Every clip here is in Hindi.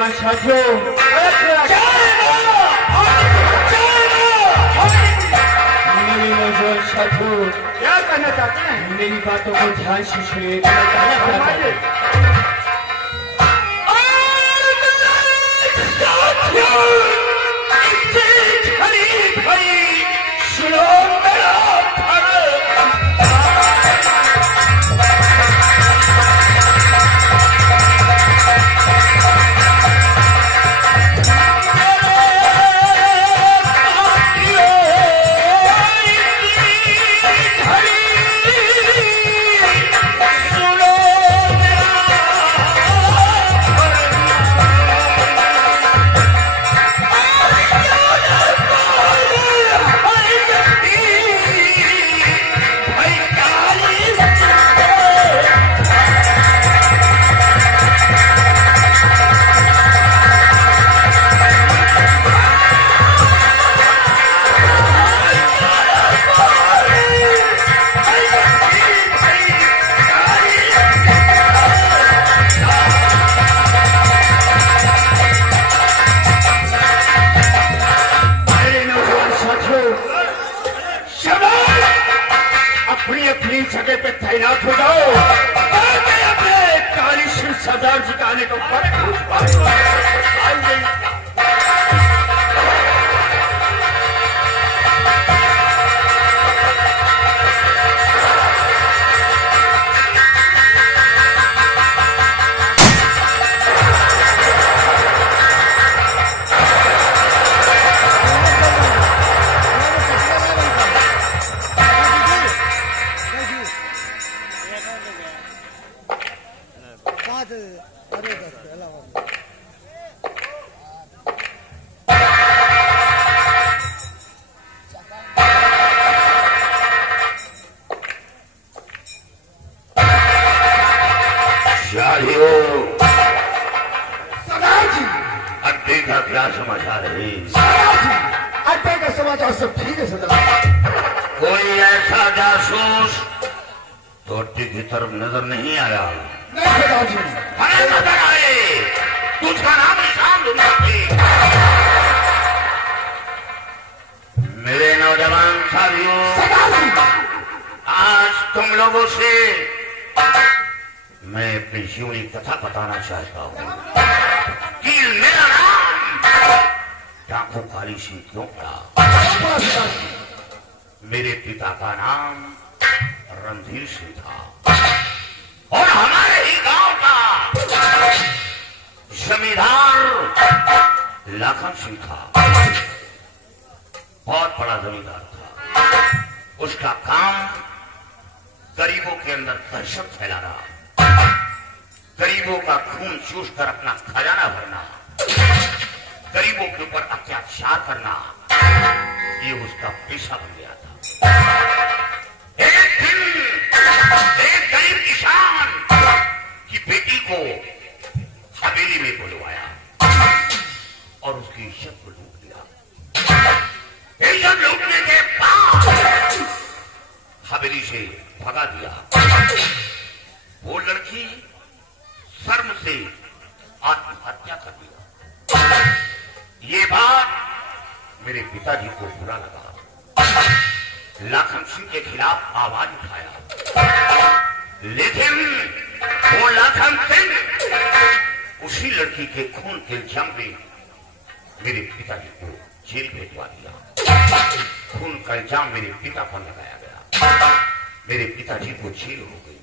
नौजवान साथियों, मेरे नौजवान साथियों, क्या कहना चाहते हैं? मेरी बातों को ध्यान से सुनिए। मैं कहना चाहता हूं, अपनी जगह पे तैनात हो जाओ। मैं अपने काली सिंह सरदार जी का आने को क्या समाचार है? अड्डे का समाचार सब ठीक है सरदार। कोई ऐसा जासूस तो अड्डे की तरफ नजर नहीं आया? नहीं सरदार जी। अरे नजर आए, तुझका नाम निशान ढूंढना थी। मेरे नौजवान साथियों, आज तुम लोगों से मैं अपनी जीवनी कथा बताना चाहता हूँ कि मेरा नाम डाकू काली सिंह क्यों पड़ा। मेरे पिता का नाम रणधीर सिंह था और हमारे ही गांव का जमींदार लाखन सिंह था। बहुत बड़ा जमींदार था। उसका काम गरीबों के अंदर दहशत फैलाना, गरीबों का खून चूस कर अपना खजाना भरना, गरीबों के ऊपर अत्याचार करना, ये उसका पेशा बन गया था। एक दिन एक गरीब किसान की बेटी को हवेली में बुलवाया और उसकी इज्जत को लूट लिया। इज्जत लूटने के बाद हवेली से भगा दिया। वो लड़की शर्म से आत्महत्या कर दिया। ये बात मेरे पिताजी को बुरा लगा। लाखन सिंह के खिलाफ आवाज उठाया, लेकिन वो लाखन सिंह उसी लड़की के खून के इल्जाम में मेरे पिताजी को जेल भेजवा दिया। खून का इल्जाम मेरे पिता पर लगाया गया। मेरे पिताजी को जेल हो गई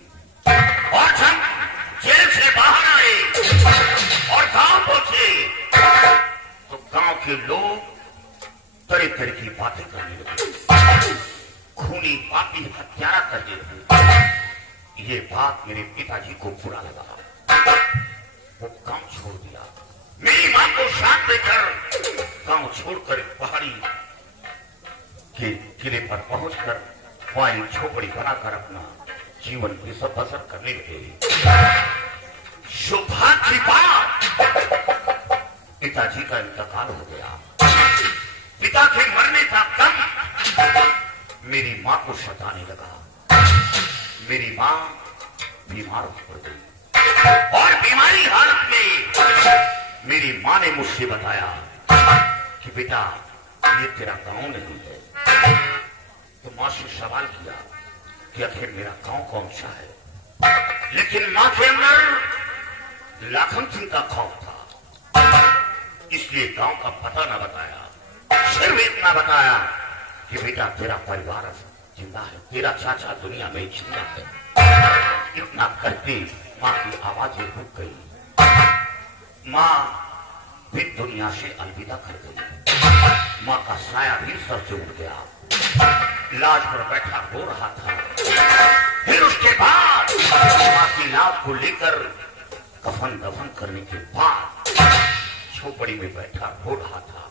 और जब जेल से बाहर आए और गांव पहुंचे तो गांव के लोग तरह तरह की बातें करने लगे, खूनी पापी हत्यारा करने लगे। ये बात मेरे पिताजी को बुरा लगा। वो गांव छोड़ दिया। मेरी मां को साथ देकर गांव छोड़कर पहाड़ी के किले पर पहुंचकर वहां झोपड़ी बनाकर अपना जीवन की सब बसर करने लगे। सौभाग्य की बात, पिताजी का इंतकाल हो गया। पिता के मरने का गम मेरी मां को सताने लगा। मेरी मां बीमार पड़ गई और बीमारी हालत में मेरी माँ ने मुझसे बताया कि बेटा ये तेरा गांव नहीं है। तो माँ से सवाल किया कि आखिर मेरा गांव कौन सा है, लेकिन माँ के अंदर लाखन सिंह का खौफ था, इसलिए गांव का पता न बताया। सिर्फ इतना बताया कि बेटा तेरा परिवार जिंदा है, तेरा चाचा दुनिया में जिंदा है। इतना करके माँ की आवाजें रुक गई। माँ फिर दुनिया से अलविदा कर गई। माँ का साया भी सर से उठ गया, लाश पर बैठा रो रहा था। फिर उसके बाद माँ की लाश को लेकर कफन दफन करने के बाद झोपड़ी में बैठा रो रहा था।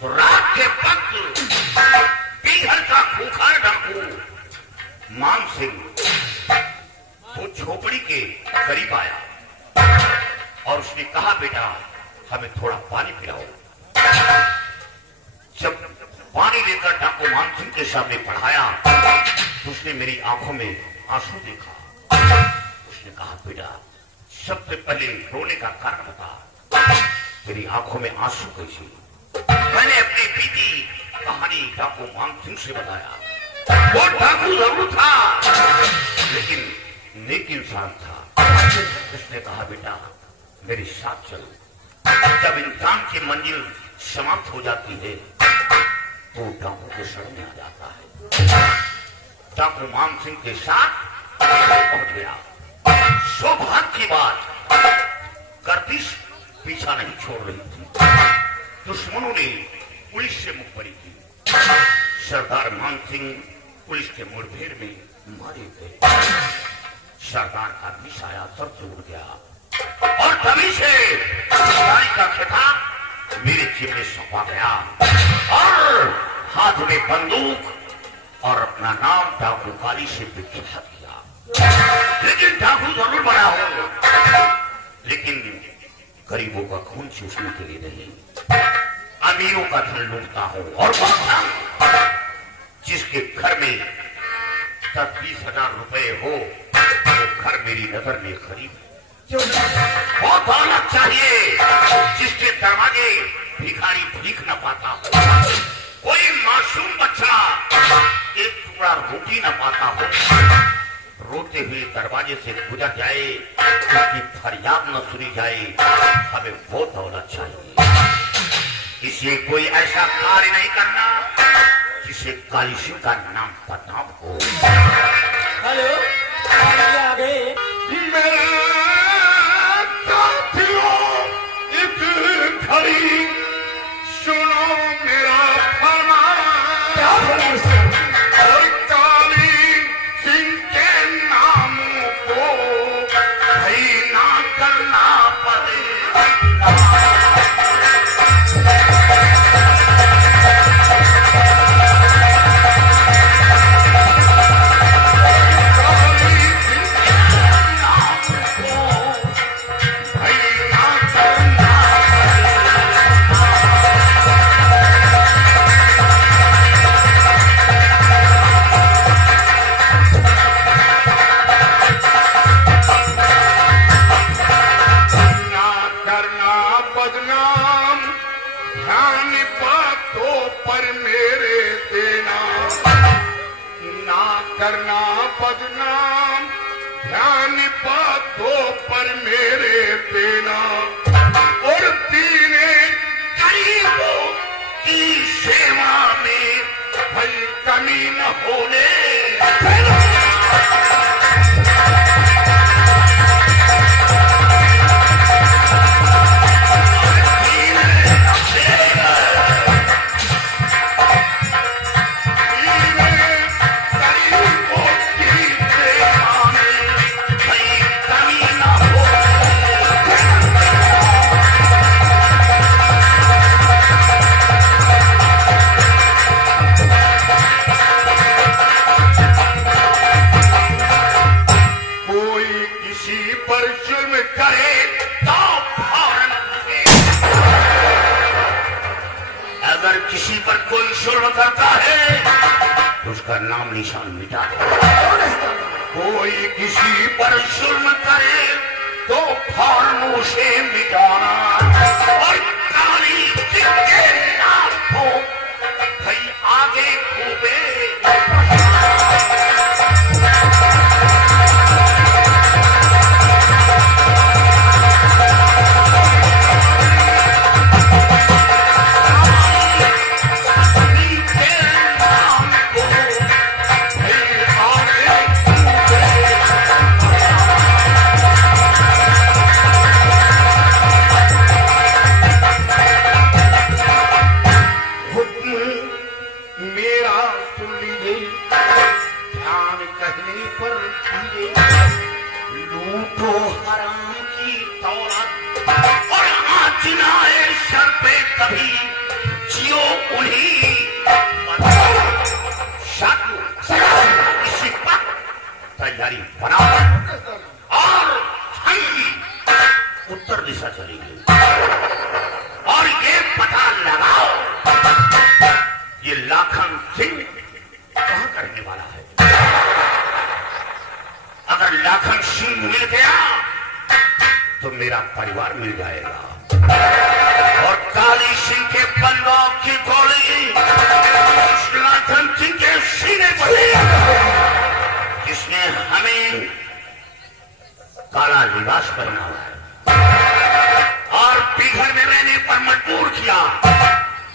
तो रात के वक्त पीहर का खूंखार डाकू मान सिंह वो झोपड़ी के करीब आया और उसने कहा बेटा हमें थोड़ा पानी पिलाओ। जब पानी लेकर डाकू मान सिंह के सामने बढ़ाया तो उसने मेरी आंखों में आंसू देखा। उसने कहा बेटा सबसे पहले रोने का कारण बता, तेरी आंखों में आंसू कैसे? मैंने अपनी बीती कहानी डाकू मान सिंह से बताया। वो डाकू जरूर था लेकिन नेक इंसान था। उसने कहा बेटा मेरे साथ चलो। जब इंसान की मंजिल समाप्त हो जाती है तो डाकू के शरण में आ जाता है। डाकू मान सिंह के साथ पहुंच गया। सौभाग्य की बात गर्दिश पीछा नहीं छोड़ रही थी। दुश्मनों ने पुलिस से मुखबरी की। सरदार मान सिंह पुलिस के मुठभेड़ में मारे गए। सरदार का भी साया सर से उड़ गया और तभी से सरदारी का खिताब मेरे जिम्मे सौंपा गया और हाथ में बंदूक और अपना नाम डाकू काली से विख्यात किया। लेकिन डाकू जरूर बना हो, लेकिन गरीबों का खून चूसने के लिए नहीं, अमीरों का धन लूटता हो। और जिसके घर में 10-20 हजार रुपए हो वो घर मेरी नजर में खरीद। बहुत दौलत चाहिए जिसके दरवाजे भिखारी भीख न पाता हो। कोई मासूम बच्चा एक टुकड़ा रोटी न पाता हो, रोते हुए दरवाजे से गुजर जाए, उसकी फरियाद न सुनी जाए। हमें बहुत दौलत चाहिए। इसलिए कोई ऐसा कार्य नहीं करना जिसे काली सिंह का नाम बदनाम हो। हेलो आगे मेरे साथियों इस घड़ी सुनो मेरा फरमान। और काली सिंह के नाम को भई ना करना पड़े। करना बदनाम ध्यान बातों पर मेरे देना। और दीने गरीबों की सेवा में भई कमी न होने देना। किसी पर कोई जुल्म करता है उसका नाम निशान मिटा दो। कोई किसी पर जुल्म करे तो फौरन उसे मिटाना। और काली सिंह के नाम को भाई आगे खूबे कभी जियो उन्हीं इसी पर तैयारी बनाओ और उत्तर दिशा चली गई और ये पता लगाओ ये लाखन सिंह कहां करने वाला है। अगर लाखन सिंह मिल गया तो मेरा परिवार मिल जाएगा और काली सिंह के बंदों की गोली लाखन सिंह के सीने पर जिसने हमें काला लिबास पहना हुआ है और पीघर में रहने पर मजबूर किया,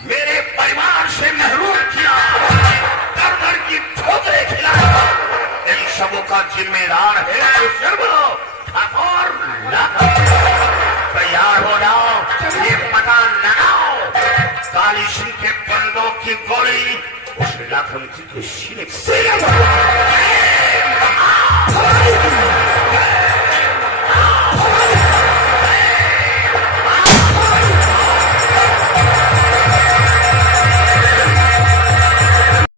मेरे परिवार से महरूम किया, दर दर की ठोकरें खिलाया, इन सबों का जिम्मेदार है ठाकुर लाखन। तैयार हो जाओ, ये पता लगाओ काली सिंह के बंदों की गोली उस लाखन सिंह के सीने